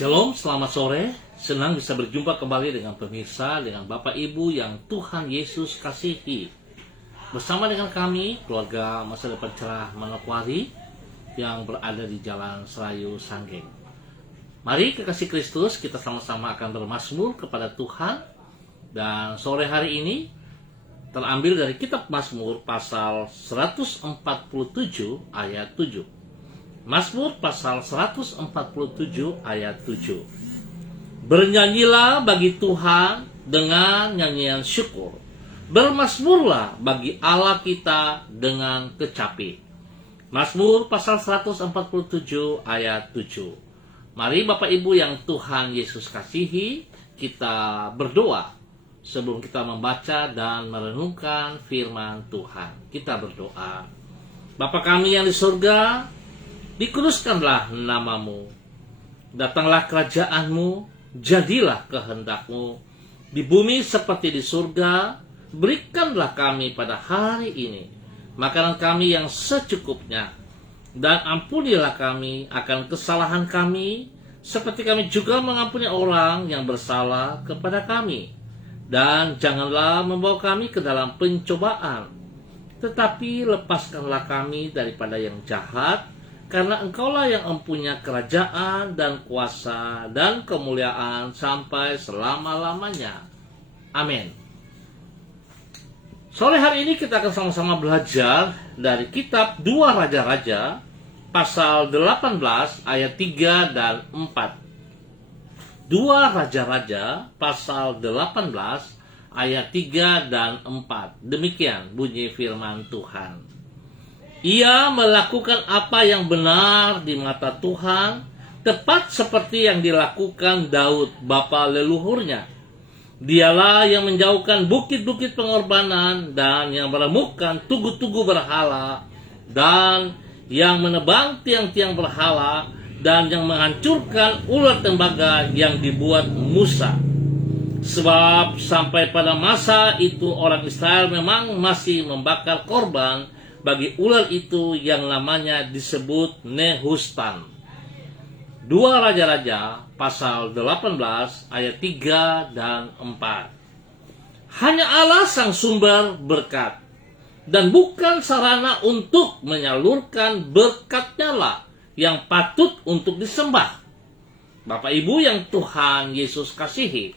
Shalom, selamat sore. Senang bisa berjumpa kembali dengan pemirsa, dengan Bapak Ibu yang Tuhan Yesus kasihi. Bersama dengan kami, keluarga Masa Depan Cerah Manokwari yang berada di Jalan Serayu Sanggeng. Mari kekasih Kristus, kita sama-sama akan bermazmur kepada Tuhan. Dan sore hari ini terambil dari kitab Mazmur pasal 147 ayat 7. Mazmur pasal 147 ayat 7. Bernyanyilah bagi Tuhan dengan nyanyian syukur. Bermazmurlah bagi Allah kita dengan kecapi. Mazmur pasal 147 ayat 7. Mari Bapak Ibu yang Tuhan Yesus kasihi, kita berdoa sebelum kita membaca dan merenungkan firman Tuhan. Kita berdoa. Bapa kami yang di surga, dikuduskanlah namamu. Datanglah kerajaanmu, jadilah kehendakmu di bumi seperti di surga. Berikanlah kami pada hari ini makanan kami yang secukupnya, dan ampunilah kami akan kesalahan kami, seperti kami juga mengampuni orang yang bersalah kepada kami. Dan janganlah membawa kami ke dalam pencobaan, tetapi lepaskanlah kami daripada yang jahat, karena Engkaulah yang mempunyai kerajaan dan kuasa dan kemuliaan sampai selama-lamanya. Amin. Sore hari ini kita akan sama-sama belajar dari kitab 2 Raja-Raja pasal 18 ayat 3 dan 4. 2 Raja-Raja pasal 18 ayat 3 dan 4. Demikian bunyi firman Tuhan. Ia melakukan apa yang benar di mata Tuhan, tepat seperti yang dilakukan Daud bapa leluhurnya. Dialah yang menjauhkan bukit-bukit pengorbanan dan yang meremukkan tugu-tugu berhala, dan yang menebang tiang-tiang berhala, dan yang menghancurkan ular tembaga yang dibuat Musa. Sebab sampai pada masa itu orang Israel memang masih membakar korban bagi ular itu yang namanya disebut Nehustan. 2 Raja-Raja pasal 18 ayat 3 dan 4. Hanya Allah sang sumber berkat, dan bukan sarana untuk menyalurkan berkatnya lah yang patut untuk disembah. Bapak Ibu yang Tuhan Yesus kasihi,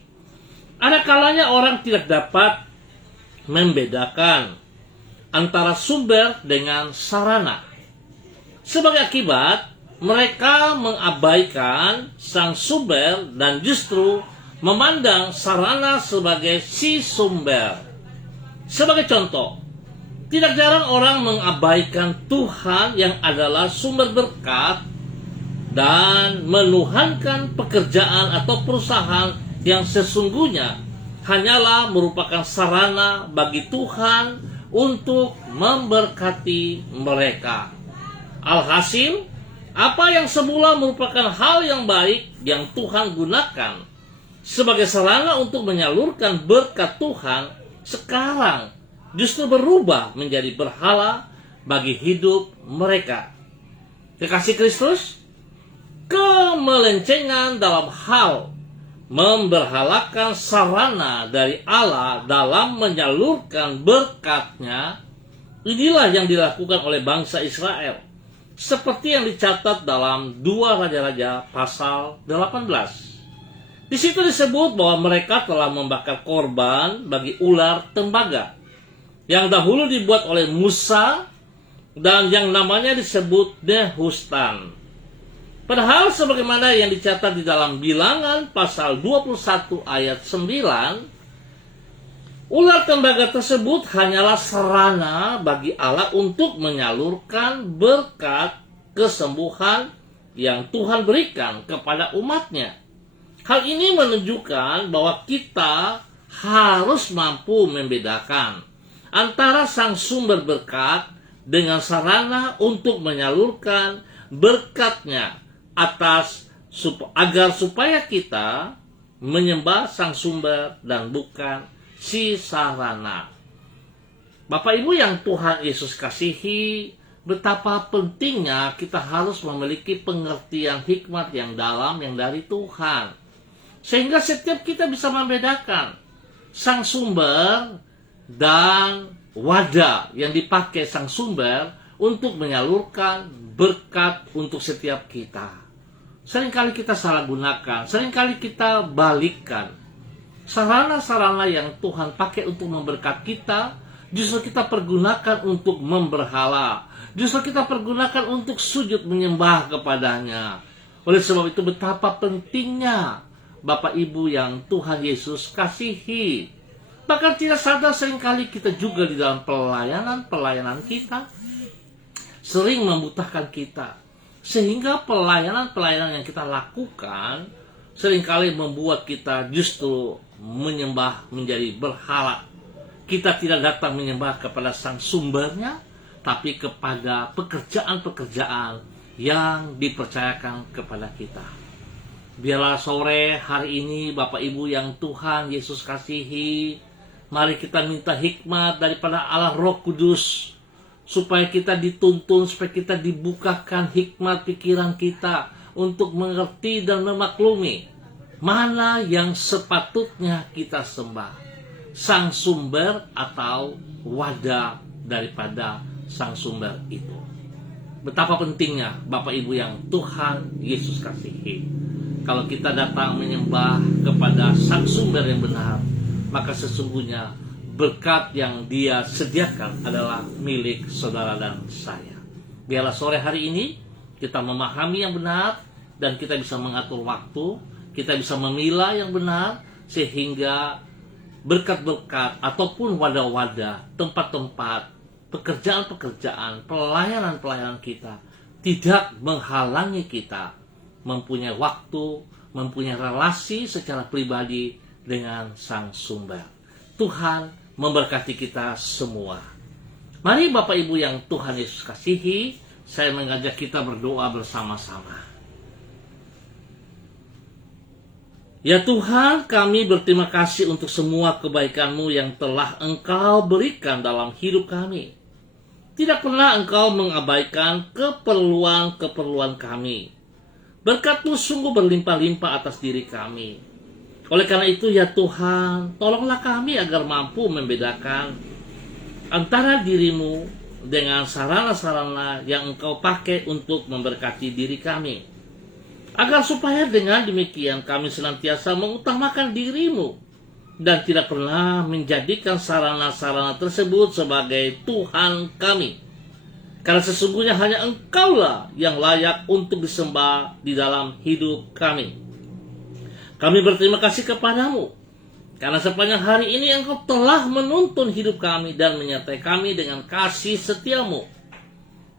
ada kalanya orang tidak dapat membedakan antara sumber dengan sarana. Sebagai akibat, mereka mengabaikan sang sumber dan justru memandang sarana sebagai si sumber. Sebagai contoh, tidak jarang orang mengabaikan Tuhan yang adalah sumber berkat dan menuhankan pekerjaan atau perusahaan yang sesungguhnya hanyalah merupakan sarana bagi Tuhan untuk memberkati mereka. Alhasil, apa yang semula merupakan hal yang baik yang Tuhan gunakan sebagai sarana untuk menyalurkan berkat Tuhan, sekarang justru berubah menjadi berhala bagi hidup mereka. Kekasih Kristus, kemelencengan dalam hal memberhalakan sarana dari Allah dalam menyalurkan berkatnya, inilah yang dilakukan oleh bangsa Israel, seperti yang dicatat dalam 2 Raja-Raja pasal 18. Di situ disebut bahwa mereka telah membakar korban bagi ular tembaga yang dahulu dibuat oleh Musa dan yang namanya disebut Nehustan. Padahal sebagaimana yang dicatat di dalam Bilangan pasal 21 ayat 9, ular tembaga tersebut hanyalah sarana bagi Allah untuk menyalurkan berkat kesembuhan yang Tuhan berikan kepada umatnya. Hal ini menunjukkan bahwa kita harus mampu membedakan antara sang sumber berkat dengan sarana untuk menyalurkan berkatnya agar supaya kita menyembah sang sumber dan bukan si sarana. Bapak Ibu yang Tuhan Yesus kasihi, betapa pentingnya kita harus memiliki pengertian hikmat yang dalam yang dari Tuhan. Sehingga setiap kita bisa membedakan sang sumber dan wadah yang dipakai sang sumber untuk menyalurkan berkat untuk setiap kita. Seringkali kita salah gunakan, seringkali kita balikkan. Sarana-sarana yang Tuhan pakai untuk memberkat kita, justru kita pergunakan untuk memberhala. Justru kita pergunakan untuk sujud menyembah kepadanya. Oleh sebab itu betapa pentingnya Bapak Ibu yang Tuhan Yesus kasihi. Bahkan tidak sadar seringkali kita juga di dalam pelayanan kita sering membutahkan kita. Sehingga pelayanan yang kita lakukan seringkali membuat kita justru menyembah menjadi berhala. Kita tidak datang menyembah kepada sang sumbernya, tapi kepada pekerjaan-pekerjaan yang dipercayakan kepada kita. Biarlah sore hari ini Bapak Ibu yang Tuhan Yesus kasihi, mari kita minta hikmat daripada Allah Roh Kudus, supaya kita dituntun, supaya kita dibukakan hikmat pikiran kita untuk mengerti dan memaklumi mana yang sepatutnya kita sembah, sang sumber atau wadah daripada sang sumber itu. Betapa pentingnya Bapak Ibu yang Tuhan Yesus kasihi. Kalau kita datang menyembah kepada sang sumber yang benar, maka sesungguhnya berkat yang Dia sediakan adalah milik saudara dan saya. Biarlah sore hari ini kita memahami yang benar dan kita bisa mengatur waktu, kita bisa memilah yang benar, sehingga berkat-berkat ataupun wadah-wadah, tempat-tempat, pekerjaan-pekerjaan, pelayanan-pelayanan kita tidak menghalangi kita mempunyai waktu, mempunyai relasi secara pribadi dengan sang sumber. Tuhan memberkati kita semua. Mari Bapak Ibu yang Tuhan Yesus kasihi, saya mengajak kita berdoa bersama-sama. Ya Tuhan, kami berterima kasih untuk semua kebaikan-Mu yang telah Engkau berikan dalam hidup kami. Tidak pernah Engkau mengabaikan keperluan-keperluan kami. Berkat-Mu sungguh berlimpah-limpah atas diri kami. Oleh karena itu ya Tuhan, tolonglah kami agar mampu membedakan antara diri-Mu dengan sarana-sarana yang Engkau pakai untuk memberkati diri kami. Agar supaya dengan demikian kami senantiasa mengutamakan diri-Mu dan tidak pernah menjadikan sarana-sarana tersebut sebagai Tuhan kami. Karena sesungguhnya hanya Engkaulah yang layak untuk disembah di dalam hidup kami. Kami berterima kasih kepadamu, karena sepanjang hari ini Engkau telah menuntun hidup kami dan menyertai kami dengan kasih setia-Mu.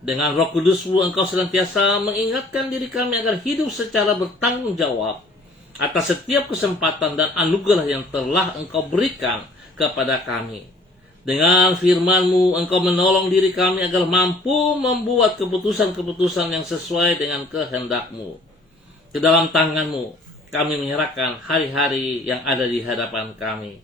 Dengan Roh Kudus-Mu Engkau senantiasa mengingatkan diri kami agar hidup secara bertanggung jawab atas setiap kesempatan dan anugerah yang telah Engkau berikan kepada kami. Dengan firman-Mu Engkau menolong diri kami agar mampu membuat keputusan-keputusan yang sesuai dengan kehendak-Mu. Ke dalam tangan-Mu kami menyerahkan hari-hari yang ada di hadapan kami.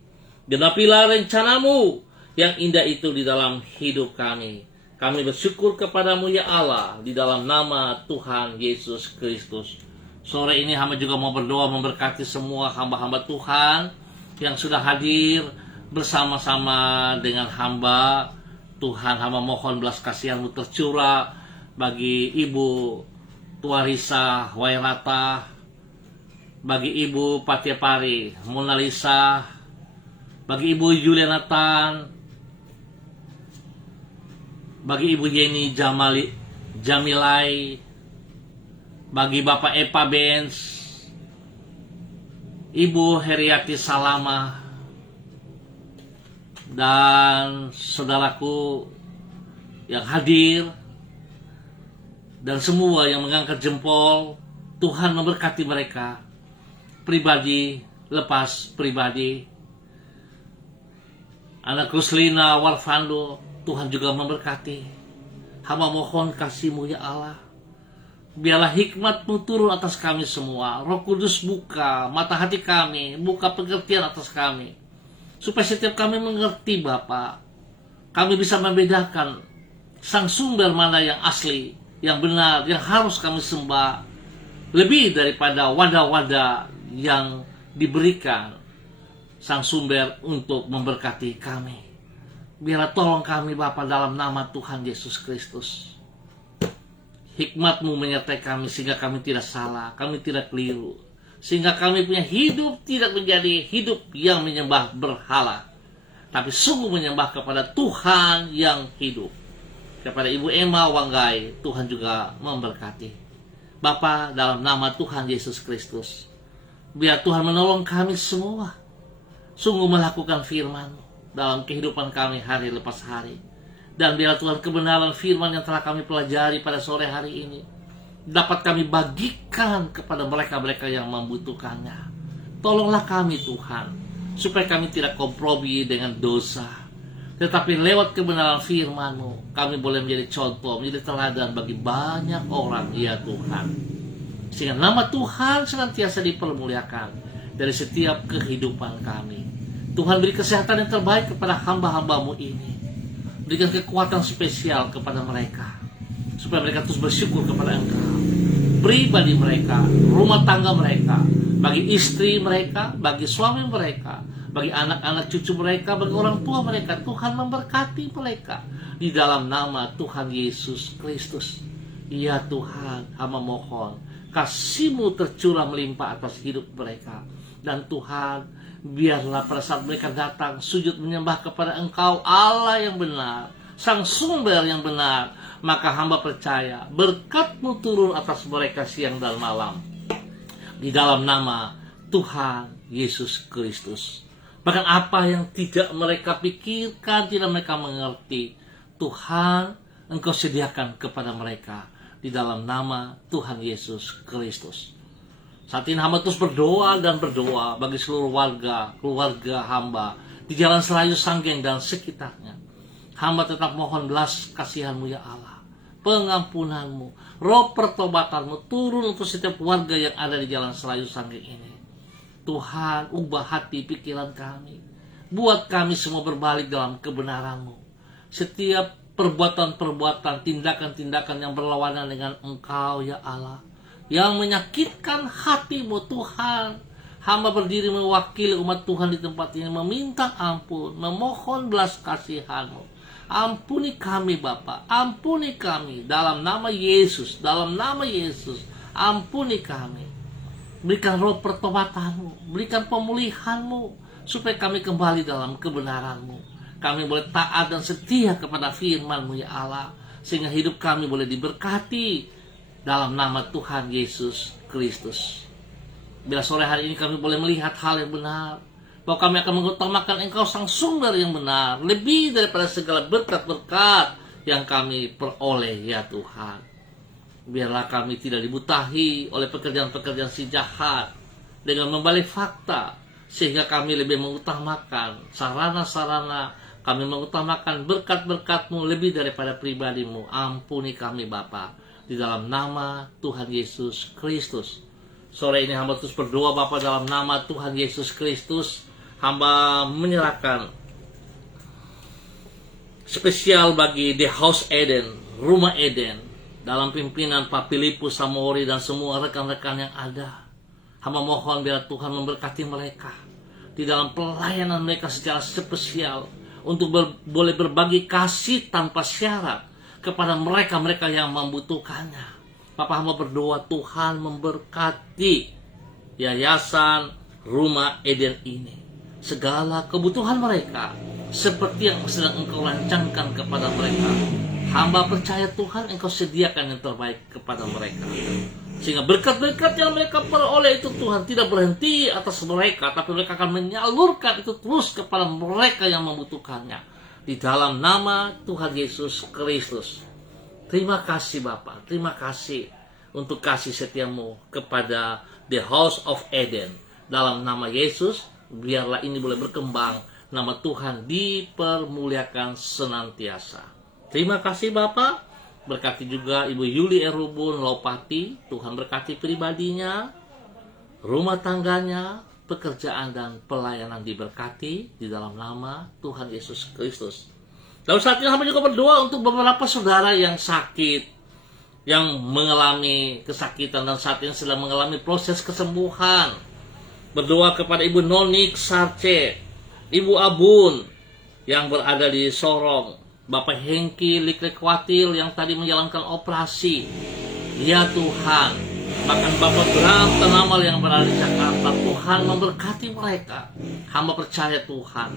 Genapilah rencana-Mu yang indah itu di dalam hidup kami. Kami bersyukur kepadamu ya Allah, di dalam nama Tuhan Yesus Kristus. Sore ini hamba juga mau berdoa memberkati semua hamba-hamba Tuhan yang sudah hadir bersama-sama dengan hamba. Tuhan, hamba mohon belas kasihan-Mu tercurah bagi Ibu Tuarisa Wairata, bagi Ibu Patiapari Mona Lisa, bagi Ibu Julianatan, bagi Ibu Yeni Jamilai, bagi Bapak Epa Benz, Ibu Heriati Salama, dan saudaraku yang hadir, dan semua yang mengangkat jempol. Tuhan memberkati mereka, pribadi lepas pribadi. Anak Ruslina Warfando, Tuhan juga memberkati. Hamba mohon kasih-Mu ya Allah. Biarlah hikmat-Mu turun atas kami semua. Roh Kudus buka mata hati kami, buka pengertian atas kami, supaya setiap kami mengerti Bapa. Kami bisa membedakan sang sumber mana yang asli, yang benar, yang harus kami sembah, lebih daripada wadah-wadah yang diberikan sang sumber untuk memberkati kami. Biarlah tolong kami Bapa dalam nama Tuhan Yesus Kristus. Hikmat-Mu menyertai kami sehingga kami tidak salah, kami tidak keliru. Sehingga kami punya hidup tidak menjadi hidup yang menyembah berhala, tapi sungguh menyembah kepada Tuhan yang hidup. Kepada Ibu Emma Wanggai, Tuhan juga memberkati. Bapa, dalam nama Tuhan Yesus Kristus, biar Tuhan menolong kami semua sungguh melakukan firman dalam kehidupan kami hari lepas hari. Dan biar Tuhan kebenaran firman yang telah kami pelajari pada sore hari ini dapat kami bagikan kepada mereka-mereka yang membutuhkannya. Tolonglah kami Tuhan, supaya kami tidak kompromi dengan dosa, tetapi lewat kebenaran firman-Mu kami boleh menjadi contoh, menjadi teladan bagi banyak orang, ya Tuhan. Sehingga nama Tuhan senantiasa dipermuliakan dari setiap kehidupan kami. Tuhan, beri kesehatan yang terbaik kepada hamba-hamba-Mu ini. Berikan kekuatan spesial kepada mereka, supaya mereka terus bersyukur kepada Engkau. Pribadi mereka, rumah tangga mereka, bagi istri mereka, bagi suami mereka, bagi anak-anak cucu mereka, bagi orang tua mereka. Tuhan memberkati mereka di dalam nama Tuhan Yesus Kristus. Ya Tuhan, hamba mohon kasih-Mu tercurah melimpah atas hidup mereka. Dan Tuhan, biarlah pada saat mereka datang sujud menyembah kepada Engkau Allah yang benar, sang sumber yang benar, maka hamba percaya berkat-Mu turun atas mereka siang dan malam di dalam nama Tuhan Yesus Kristus. Bahkan apa yang tidak mereka pikirkan, tidak mereka mengerti, Tuhan Engkau sediakan kepada mereka di dalam nama Tuhan Yesus Kristus. Saat ini hamba terus berdoa dan berdoa bagi seluruh keluarga hamba di Jalan Selayu Sanggeng dan sekitarnya. Hamba tetap mohon belas kasihan-Mu ya Allah, pengampunan-Mu, roh pertobatan-Mu turun untuk setiap warga yang ada di Jalan Selayu Sanggeng ini. Tuhan, ubah hati pikiran kami, buat kami semua berbalik dalam kebenaran-Mu. Setiap perbuatan-perbuatan, tindakan-tindakan yang berlawanan dengan Engkau ya Allah, yang menyakitkan hati-Mu Tuhan, hamba berdiri mewakili umat Tuhan di tempat ini, meminta ampun, memohon belas kasihan-Mu. Ampuni kami Bapa, ampuni kami dalam nama Yesus, dalam nama Yesus, ampuni kami. Berikan roh pertobatan-Mu, berikan pemulihan-Mu, supaya kami kembali dalam kebenaran-Mu. Kami boleh taat dan setia kepada firman-Mu ya Allah, sehingga hidup kami boleh diberkati dalam nama Tuhan Yesus Kristus. Bila sore hari ini kami boleh melihat hal yang benar, bahwa kami akan mengutamakan Engkau sang sumber yang benar, lebih daripada segala berkat-berkat yang kami peroleh ya Tuhan. Biarlah kami tidak dibutahi oleh pekerjaan-pekerjaan si jahat dengan membalik fakta, sehingga kami lebih mengutamakan sarana-sarana, kami mengutamakan berkat-berkat-Mu lebih daripada pribadi-Mu. Ampuni kami Bapa, di dalam nama Tuhan Yesus Kristus. Sore ini hamba terus berdoa Bapa, dalam nama Tuhan Yesus Kristus, hamba menyerahkan spesial bagi The House Eden, Rumah Eden, dalam pimpinan Pak Filipus Samori dan semua rekan-rekan yang ada. Hamba mohon biar Tuhan memberkati mereka di dalam pelayanan mereka secara spesial, untuk boleh berbagi kasih tanpa syarat kepada mereka-mereka yang membutuhkannya. Bapak hamba berdoa Tuhan memberkati yayasan Rumah Eden ini, segala kebutuhan mereka seperti yang sedang Engkau rancangkan kepada mereka. Hamba percaya Tuhan Engkau sediakan yang terbaik kepada mereka, sehingga berkat-berkat yang mereka peroleh itu Tuhan tidak berhenti atas mereka, tapi mereka akan menyalurkan itu terus kepada mereka yang membutuhkannya, di dalam nama Tuhan Yesus Kristus. Terima kasih Bapa, terima kasih untuk kasih setia-Mu kepada The House of Eden. Dalam nama Yesus, biarlah ini boleh berkembang, nama Tuhan dipermuliakan senantiasa. Terima kasih Bapa. Berkati juga Ibu Yuli Erubun Laupati, Tuhan berkati pribadinya, rumah tangganya, pekerjaan dan pelayanan diberkati di dalam nama Tuhan Yesus Kristus. Lalu saat ini hamba juga berdoa untuk beberapa saudara yang sakit, yang mengalami kesakitan dan saat ini sedang mengalami proses kesembuhan. Berdoa kepada Ibu Nonik Sarce, Ibu Abun yang berada di Sorong, Bapak Hengki Likrikwatil yang tadi menjalankan operasi. Ya Tuhan, bahkan Bapak Bram Tanamal yang berada di Jakarta, Tuhan memberkati mereka. Hamba percaya Tuhan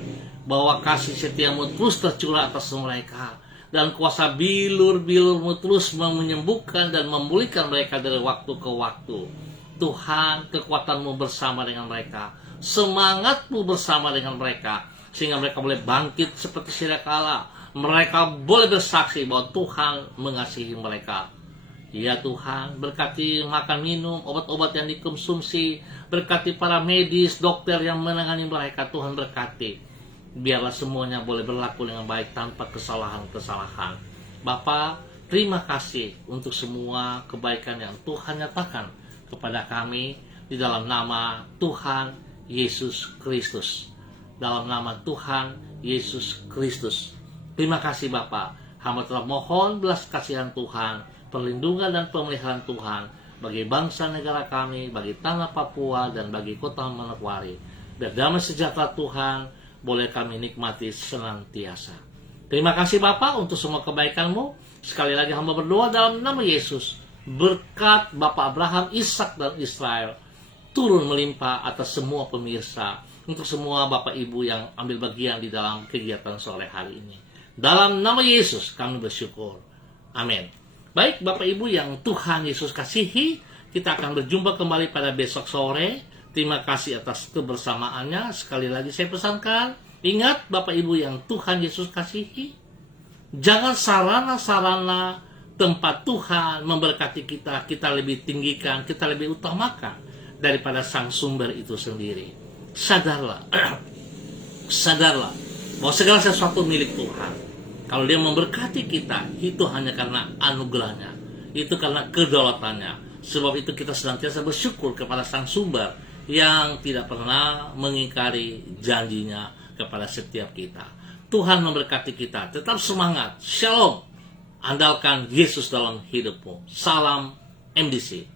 bahwa kasih setiamu terus tercurah atas mereka, dan kuasa bilur-bilurmu terus menyembuhkan dan memulihkan mereka dari waktu ke waktu. Tuhan, kekuatanmu bersama dengan mereka, semangatmu bersama dengan mereka, sehingga mereka boleh bangkit seperti sedia kala. Mereka boleh bersaksi bahwa Tuhan mengasihi mereka. Ya Tuhan, berkati makan minum, obat-obat yang dikonsumsi, berkati para medis, dokter yang menangani mereka. Tuhan berkati, biarlah semuanya boleh berlaku dengan baik tanpa kesalahan-kesalahan. Bapa, terima kasih untuk semua kebaikan yang Tuhan nyatakan kepada kami di dalam nama Tuhan Yesus Kristus. Dalam nama Tuhan Yesus Kristus. Terima kasih Bapa. Hamba telah mohon belas kasihan Tuhan, perlindungan dan pemeliharaan Tuhan bagi bangsa negara kami, bagi tanah Papua dan bagi kota Manokwari. Biar damai sejahtera Tuhan boleh kami nikmati senantiasa. Terima kasih Bapa untuk semua kebaikan-Mu. Sekali lagi hamba berdoa dalam nama Yesus. Berkat Bapak Abraham, Ishak dan Israel turun melimpah atas semua pemirsa, untuk semua Bapak Ibu yang ambil bagian di dalam kegiatan sore hari ini. Dalam nama Yesus kami bersyukur. Amin. Baik Bapak Ibu yang Tuhan Yesus kasihi, kita akan berjumpa kembali pada besok sore. Terima kasih atas kebersamaannya. Sekali lagi saya pesankan, ingat Bapak Ibu yang Tuhan Yesus kasihi, jangan sarana-sarana tempat Tuhan memberkati kita, kita lebih tinggikan, kita lebih utamakan daripada sang sumber itu sendiri. Sadarlah, sadarlah bahwa segala sesuatu milik Tuhan. Kalau Dia memberkati kita, itu hanya karena anugerahnya, itu karena kedaulatannya. Sebab itu kita senantiasa bersyukur kepada sang sumber yang tidak pernah mengingkari janjinya kepada setiap kita. Tuhan memberkati kita, tetap semangat. Shalom. Andalkan Yesus dalam hidupmu. Salam MDC.